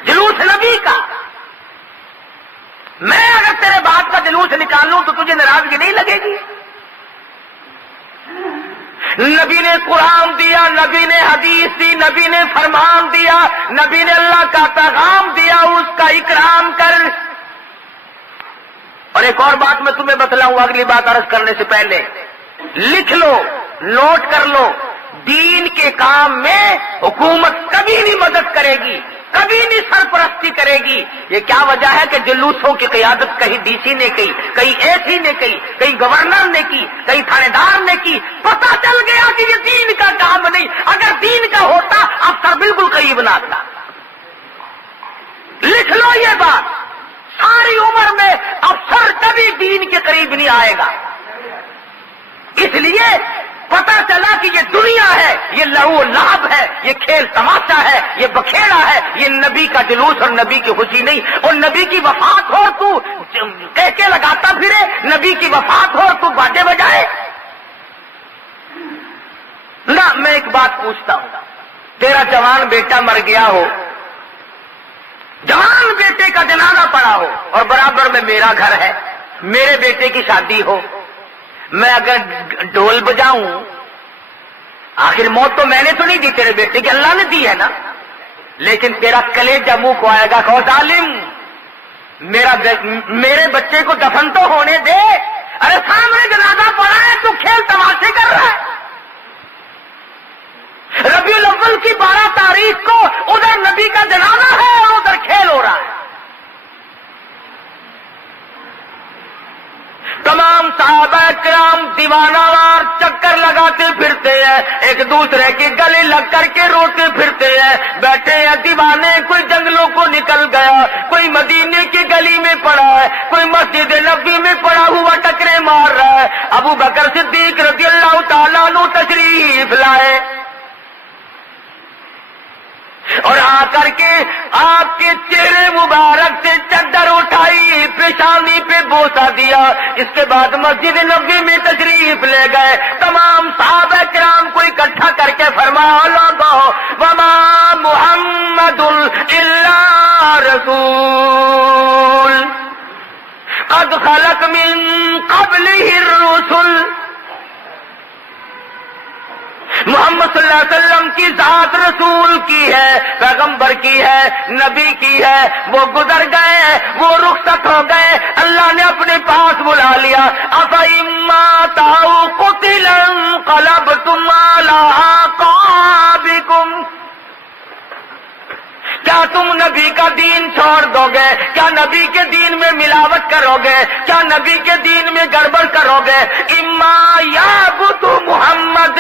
جلوس نبی کا۔ میں اگر تیرے باپ کا جلوس نکال لوں تو تجھے ناراضگی نہیں لگے گی؟ نبی نے قرآن دیا، نبی نے حدیث دی، نبی نے فرمان دیا، نبی نے اللہ کا پیغام دیا، اس کا اکرام کر۔ اور ایک اور بات میں تمہیں بتلاؤں اگلی بات عرض کرنے سے پہلے، لکھ لو، نوٹ کر لو، دین کے کام میں حکومت کبھی نہیں مدد کرے گی، کبھی نہیں سرپرستی کرے گی۔ یہ کیا وجہ ہے کہ جلوسوں کی قیادت کہیں ڈی سی نے کی، کہیں اے سی نے کی، کہیں گورنر نے کی، کہیں تھانے دار نے کی؟ پتہ چل گیا کہ یہ دین کا کام نہیں۔ اگر دین کا ہوتا افسر بالکل قریب نہ آتا۔ لکھ لو یہ بات، ساری عمر میں افسر کبھی دین کے قریب نہیں آئے گا۔ اس لیے پتہ چلا کہ یہ دنیا ہے، یہ لہو و لعب ہے، یہ کھیل تماشا ہے، یہ بکھیڑا ہے، یہ نبی کا جلوس اور نبی کی خوشی نہیں۔ اور نبی کی وفات ہو تو کہہ کے لگاتا پھرے، نبی کی وفات ہو تو باجے بجائے نہ۔ میں ایک بات پوچھتا ہوں، تیرا جوان بیٹا مر گیا ہو، جوان بیٹے کا جنازہ پڑا ہو، اور برابر میں میرا گھر ہے، میرے بیٹے کی شادی ہو، میں اگر ڈھول بجاؤں، آخر موت تو میں نے تو نہیں دی تیرے بیٹے کی، اللہ نے دی ہے نا، لیکن تیرا کلیجہ منہ کو آئے گا کہ ظالم، میرے بچے کو دفن تو ہونے دے۔ ارے سامنے جنازہ پڑا ہے، تو کھیل تماشے کر رہا ہے۔ ربیع الاول کی 12 تاریخ کو ادھر نبی کا جنازہ ہے اور ادھر کھیل ہو رہا ہے۔ تمام صحابہ کرام دیوانہ وار چکر لگاتے پھرتے ہیں، ایک دوسرے کی گلے لگ کر کے روتے پھرتے ہیں، بیٹھے ہیں دیوانے، کوئی جنگلوں کو نکل گیا، کوئی مدینے کی گلی میں پڑا ہے، کوئی مسجد نبی میں پڑا ہوا ٹکرے مار رہا ہے۔ ابو بکر صدیق رضی اللہ تعالیٰ عنہ تشریف لائے اور آ کر کے آپ کے چہرے مبارک سے چادر اٹھائی، پیشانی پہ بوسہ دیا، اس کے بعد مسجد نبوی میں تشریف لے گئے، تمام صحابہ کرام کو اکٹھا کر کے فرمایا، لوگو وما محمد الا رسول قد خلت من قبله الرسل. محمد صلی اللہ علیہ وسلم کی ذات رسول کی ہے، پیغمبر کی ہے، نبی کی ہے. وہ گزر گئے، وہ رخصت ہو گئے، اللہ نے اپنے پاس بلا لیا. افإما تَعُوا قُتِلًا انقلبتم علی اعقابکم. کیا تم نبی کا دین چھوڑ دو گے؟ کیا نبی کے دین میں ملاوٹ کرو گے؟ کیا نبی کے دین میں گڑبڑ کرو گے؟ اما یعبد محمد،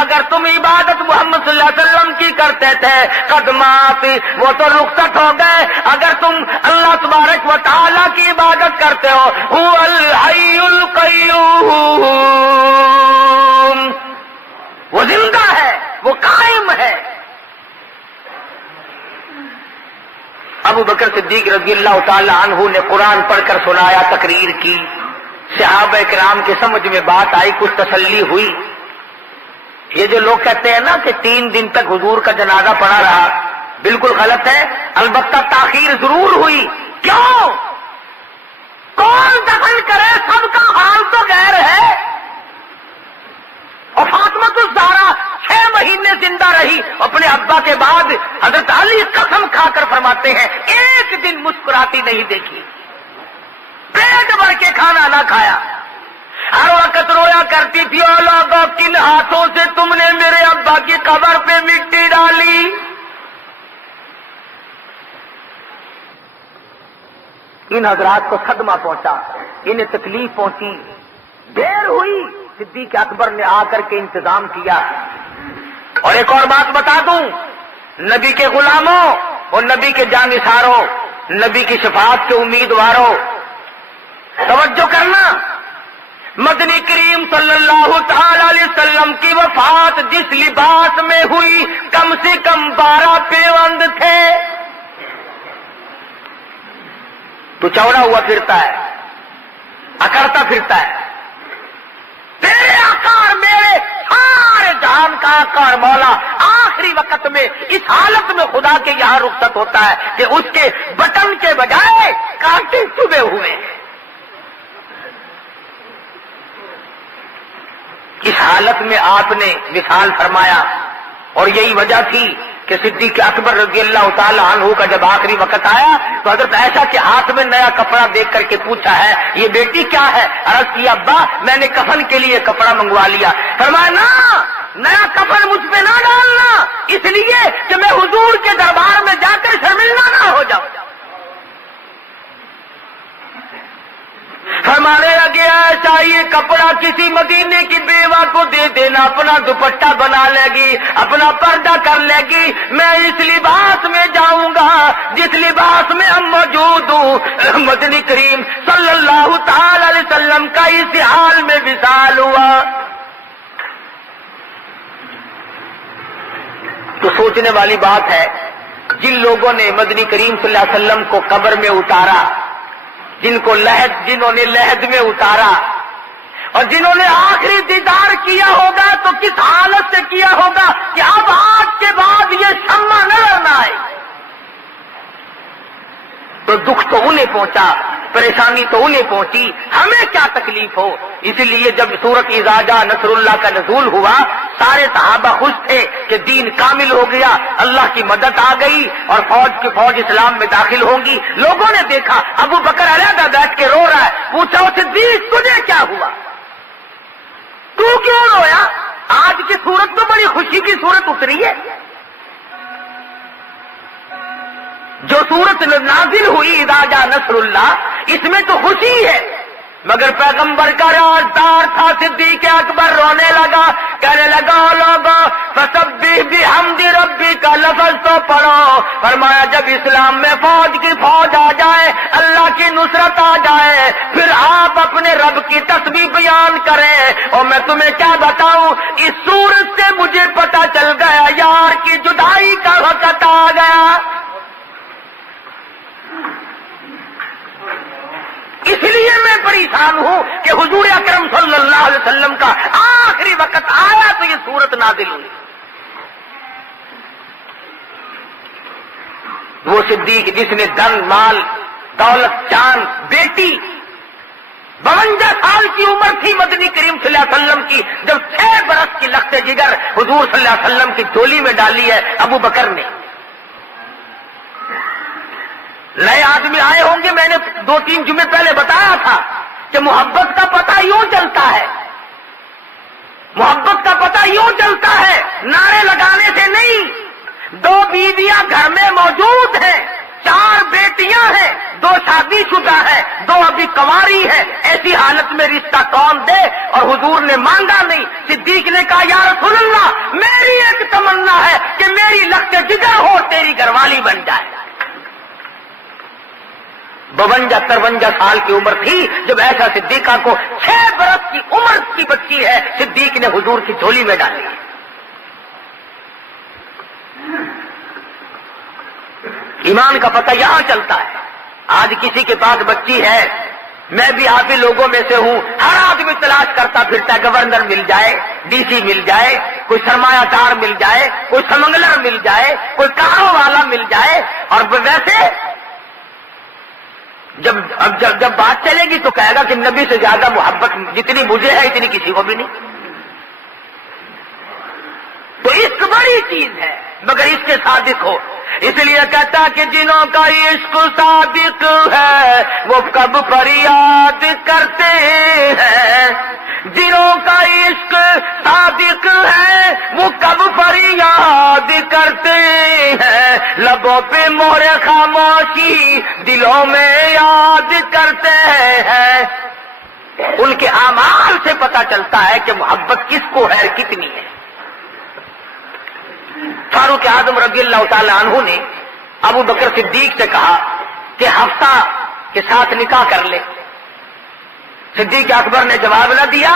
اگر تم عبادت محمد صلی اللہ علیہ وسلم کی کرتے تھے قدمات، وہ تو رخصت ہو گئے. اگر تم اللہ تبارک و تعالی کی عبادت کرتے ہو، هو الحی القیوم، وہ زندہ ہے، وہ قائم ہے. ابو بکر صدیق رضی اللہ تعالی عنہ نے قرآن پڑھ کر سنایا، تقریر کی. صحابہ کرام کی سمجھ میں بات آئی، کچھ تسلی ہوئی. یہ جو لوگ کہتے ہیں نا کہ 3 دن تک حضور کا جنازہ پڑا رہا، بالکل غلط ہے. البتہ تاخیر ضرور ہوئی. کیوں؟ کون دفن کرے؟ سب کا حال تو غیر ہے. اور فاطمہ الزہرا 6 مہینے زندہ رہی، اپنے ابا کے بعد حضرت علی قسم کھا کر فرماتے ہیں ایک دن مسکراتی نہیں دیکھی، پیٹ بھر کے کھانا نہ کھایا، ہر وقت رویا کرتی تھی. او لوگوں، کن ہاتھوں سے تم نے میرے ابا کی قبر پہ مٹی ڈالی؟ ان حضرات کو صدمہ پہنچا، انہیں تکلیف پہنچی، دیر ہوئی. صدیق اکبر نے آ کر کے انتظام کیا. اور ایک اور بات بتا دوں، نبی کے غلاموں اور نبی کے جانثاروں، نبی کی شفاعت کے امیدواروں، توجہ کرنا. مدنی کریم صلی اللہ تعالی علیہ وسلم کی وفات جس لباس میں ہوئی، کم سے کم 12 پیوند تھے. تو چوڑا ہوا پھرتا ہے، اکڑتا پھرتا ہے. تیرے آقا اور میرے سارے جہان کا آقا اور مولا آخری وقت میں اس حالت میں خدا کے یہاں رخصت ہوتا ہے کہ اس کے بٹن کے بجائے کانٹے چبھے ہوئے. اس حالت میں آپ نے وصال فرمایا. اور یہی وجہ تھی کہ صدیق اکبر رضی اللہ تعالی عنہ کا جب آخری وقت آیا تو حضرت عائشہ کے ہاتھ میں نیا کپڑا دیکھ کر کے پوچھا ہے یہ بیٹی کیا ہے؟ عرض کیا ابا میں نے کفن کے لیے کپڑا منگوا لیا. فرمایا نا، نیا کفن مجھ پہ نہ ڈالنا، اس لیے کہ میں حضور کے دربار میں جا کر شرمندہ نہ ہو جاؤں. فرمانے لگے ایسا یہ کپڑا کسی مدینے کی بیوہ کو دے دینا، اپنا دوپٹہ بنا لے گی، اپنا پردہ کر لے گی. میں اس لباس میں جاؤں گا جس لباس میں ہم موجود ہوں. مدنی کریم صلی اللہ تعالی علیہ وسلم کا اس حال میں وصال ہوا. تو سوچنے والی بات ہے، جن لوگوں نے مدنی کریم صلی اللہ علیہ وسلم کو قبر میں اتارا، جنہوں نے لحد میں اتارا، اور جنہوں نے آخری دیدار کیا ہوگا تو کس حالت سے کیا ہوگا کہ اب آج کے بعد یہ شمع نظر نہ آئے. تو دکھ تو انہیں پہنچا، پریشانی تو انہیں پہنچی، ہمیں کیا تکلیف ہو. اس لیے جب سورت اذا جاء نصر اللہ کا نزول ہوا، سارے صحابہ خوش تھے کہ دین کامل ہو گیا، اللہ کی مدد آ گئی اور فوج اسلام میں داخل ہوں گی. لوگوں نے دیکھا ابو بکر علیحدہ بیٹھ کے رو رہا ہے. پوچھا صدیق تجھے کیا ہوا؟ تو کیوں رویا؟ آج کی صورت تو بڑی خوشی کی صورت اتری ہے. جو صورت نازل ہوئی اذا جاء نصر اللہ، اس میں تو خوشی ہے، مگر پیغمبر کا رازدار تھا صدیق اکبر رونے لگا، کہنے لگا لوگوں فسبح بحمد ربک کا لفظ تو پڑھو. فرمایا جب اسلام میں فوج کی فوج آ جائے، اللہ کی نصرت آ جائے، پھر آپ اپنے رب کی تسبیح بیان کریں. اور میں تمہیں کیا بتاؤں، اس صورت سے مجھے پتا چل گیا یار کی جدائی کا وقت آ گیا. اس لیے میں پریشان ہوں کہ حضور اکرم صلی اللہ علیہ وسلم کا آخری وقت آیا تو یہ صورت نازل ہوئی. وہ صدیق جس نے دن مال دولت جان بیٹی 52 سال کی عمر تھی مدنی کریم صلی اللہ علیہ وسلم کی جب 6 برس کی لخت جگر حضور صلی اللہ علیہ وسلم کی جھولی میں ڈالی ہے ابو بکر نے. نئے آدمی آئے ہوں گے, میں نے 2-3 جمعے پہلے بتایا تھا کہ محبت کا پتہ یوں چلتا ہے, محبت کا پتہ یوں چلتا ہے نعرے لگانے سے نہیں. 2 بیویاں گھر میں موجود ہیں, 4 بیٹیاں ہیں, 2 شادی شدہ ہے, 2 ابھی کنواری ہے, ایسی حالت میں رشتہ کون دے؟ اور حضور نے مانگا نہیں. صدیق نے کہا یا رسول اللہ میری ایک تمنا ہے کہ میری لخت جگر ہو تیری گھر والی بن جائے. 52-53 سال کی عمر تھی جب ایسا صدیقہ کو 6 برس کی عمر کی بچی ہے صدیق نے حضور کی جھولی میں ڈال دیا. ایمان کا پتہ یہاں چلتا ہے. آج کسی کے پاس بچی ہے, میں بھی آپ ہی لوگوں میں سے ہوں, ہر آدمی تلاش کرتا پھرتا ہے گورنر مل جائے, ڈی سی مل جائے, کوئی سرمایہ دار مل جائے, کوئی سمنگلر مل جائے, کوئی کاروں والا مل جائے. اور ویسے جب بات چلے گی تو کہے گا کہ نبی سے زیادہ محبت جتنی مجھے ہے اتنی کسی کو بھی نہیں. تو عشق بڑی چیز ہے مگر اس کے صادق ہو. اس لیے کہتا کہ جنہوں کا عشق صادق ہے وہ کب فریاد کرتے ہیں, جنہوں کا عشق صادق ہے وہ کب فریاد کرتے ہیں, لبوں پہ مہر خاموشی دلوں میں یاد کرتے ہیں. ان کے اعمال سے پتہ چلتا ہے کہ محبت کس کو ہے کتنی ہے. فاروق اعظم رضی اللہ تعالی عنہ نے ابو بکر صدیق سے کہا کہ حفصہ کے ساتھ نکاح کر لے. صدیق اکبر نے جواب نہ دیا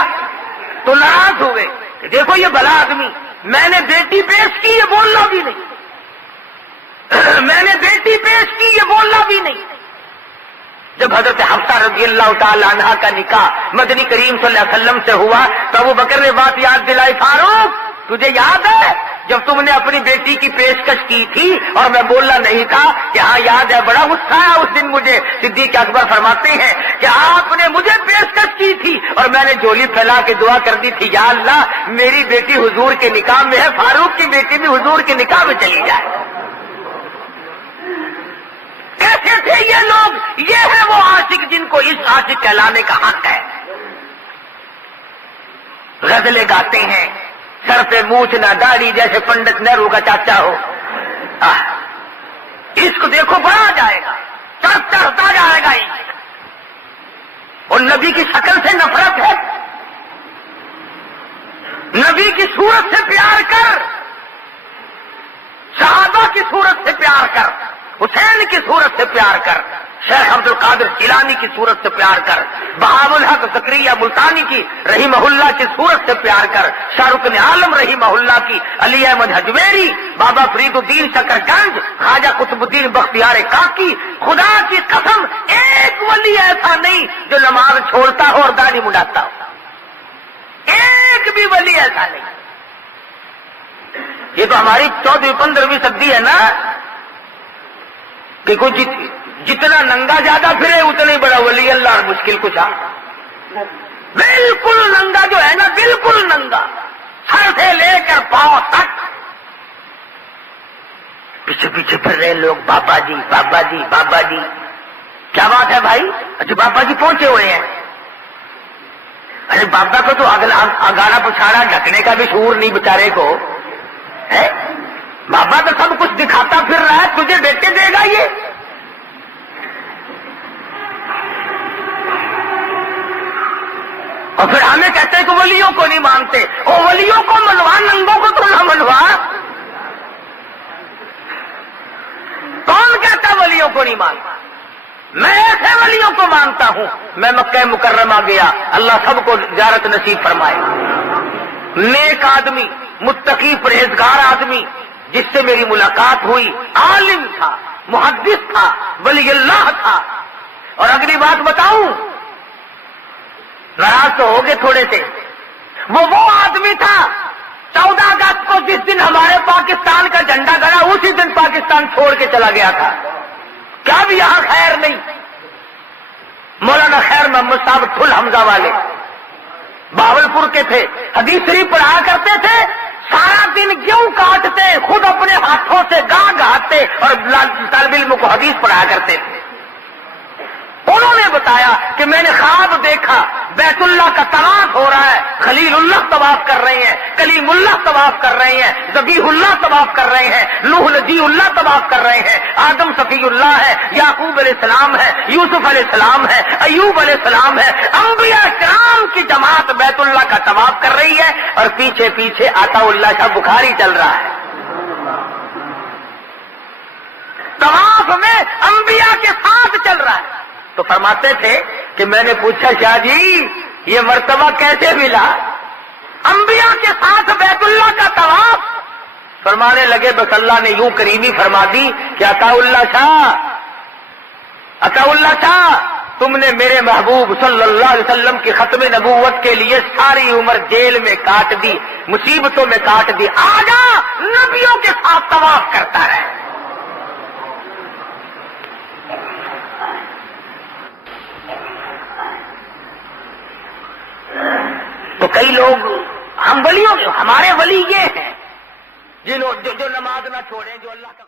تو ناراض ہوئے کہ دیکھو یہ بھلا آدمی, میں نے بیٹی پیش کی یہ بولنا بھی نہیں, میں نے بیٹی پیش کی یہ بولنا بھی نہیں. جب حضرت حفصہ رضی اللہ تعالی عنہا کا نکاح مدنی کریم صلی اللہ علیہ وسلم سے ہوا تو ابو بکر نے بات یاد دلائی, فاروق تجھے یاد ہے جب تم نے اپنی بیٹی کی پیشکش کی تھی اور میں بولنا نہیں تھا؟ کہ ہاں یاد ہے, بڑا غصہ آیا اس دن مجھے. صدیق اکبر فرماتے ہیں کہ آپ نے مجھے پیشکش کی تھی اور میں نے جھولی پھیلا کے دعا کر دی تھی, یا اللہ میری بیٹی حضور کے نکاح میں ہے, فاروق کی بیٹی بھی حضور کے نکاح میں چلی جائے. کیسے تھے یہ لوگ؟ یہ ہے وہ عاشق جن کو اس عاشق کہلانے کا حق ہے. غزلیں گاتے ہیں, سر پہ مونچھ نہ داڑھی جیسے پنڈت نہرو کا چاچا ہو. اس کو دیکھو بڑھا جائے گا, چڑھتا جائے گا. اور نبی کی شکل سے نفرت ہے, نبی کی صورت سے پیار کر, صحابہ کی صورت سے پیار کر, حسین کی صورت سے پیار کر, شیخ عبد القادر جیلانی کی صورت سے پیار کر, بہاء الحق زکریا ملتانی کی رحمہ اللہ کی صورت سے پیار کر, شاہ رخ عالم رحمہ اللہ کی, علی احمد حجویری, بابا فرید الدین شکر گنج, خواجہ قطب الدین بختیار کاکی. خدا کی قسم ایک ولی ایسا نہیں جو نماز چھوڑتا ہو اور داڑھی مڈاتا ہو, ایک بھی ولی ایسا نہیں. یہ تو ہماری 14ویں-15ویں صدی ہے نا کہ کوئی جتنا ننگا زیادہ پھرے اتنا ہی بڑا ولی اللہ, اور مشکل کچھ آ. بالکل ننگا جو ہے نا, بالکل ننگا, سر سے لے کر پاؤں تک پیچھے پیچھے پھر رہے لوگ, بابا جی بابا جی بابا جی. کیا بات ہے بھائی؟ اچھا بابا جی پہنچے ہوئے ہیں. ارے بابا کو تو اگاڑا پچھاڑا ڈھکنے کا بھی شعور نہیں بیچارے کو ہے. بابا تو سب کچھ دکھاتا پھر رہا ہے, تجھے بیٹے دے گا یہ. اور پھر ہمیں کہتے ہیں کہ ولیوں کو نہیں مانتے. اور ولیوں کو منوا, ننگوں کو تو نہ منوا. کون کہتا ولیوں کو نہیں مانتا؟ میں ایسے ولیوں کو مانتا ہوں. میں مکہ مکرمہ گیا, اللہ سب کو زیارت نصیب فرمائے. نیک آدمی, متقی پرہیزگار آدمی جس سے میری ملاقات ہوئی, عالم تھا, محدث تھا, ولی اللہ تھا. اور اگلی بات بتاؤں, ناراض تو ہو گئے تھوڑے سے, وہ آدمی تھا 14 اگست کو جس دن ہمارے پاکستان کا جھنڈا گڑا اسی دن پاکستان چھوڑ کے چلا گیا تھا. کیا بھی یہاں خیر نہیں؟ مولانا خیر محمد صاحب ٹھل حمزہ والے باولپور کے تھے، حدیث شریف پڑھا کرتے تھے، سارا دن گیہوں کاٹتے، خود اپنے ہاتھوں سے گاہ گاتے اور طالب علم کو حدیث پڑھا کرتے تھے. انہوں نے بتایا کہ میں نے خواب دیکھا بیت اللہ کا طواف ہو رہا ہے، خلیل اللہ طواف کر رہے ہیں، کلیم اللہ طواف کر رہے ہیں، ذبیح اللہ طواف کر رہے ہیں، نوح نجی اللہ طواف کر رہے ہیں، آدم صفی اللہ ہے، یعقوب علیہ السلام ہے، یوسف علیہ السلام ہے، ایوب علیہ السلام ہے، انبیاء کرام کی جماعت بیت اللہ کا طواف کر رہی ہے اور پیچھے پیچھے عطا اللہ شاہ بخاری چل رہا ہے. طواف میں انبیاء کے ساتھ چل رہا ہے. تو فرماتے تھے کہ میں نے پوچھا شاہ جی یہ مرتبہ کیسے ملا انبیاء کے ساتھ بیت اللہ کا طواف؟ فرمانے لگے بس اللہ نے یوں کریمی فرما دی کہ عطا اللہ شاہ تم نے میرے محبوب صلی اللہ علیہ وسلم کی ختم نبوت کے لیے ساری عمر جیل میں کاٹ دی، مصیبتوں میں کاٹ دی، آجا نبیوں کے ساتھ طواف کرتا رہے. تو کئی لوگ ہم ولیوں ہمارے ولی یہ ہیں جو نماز نہ چھوڑیں، جو اللہ کا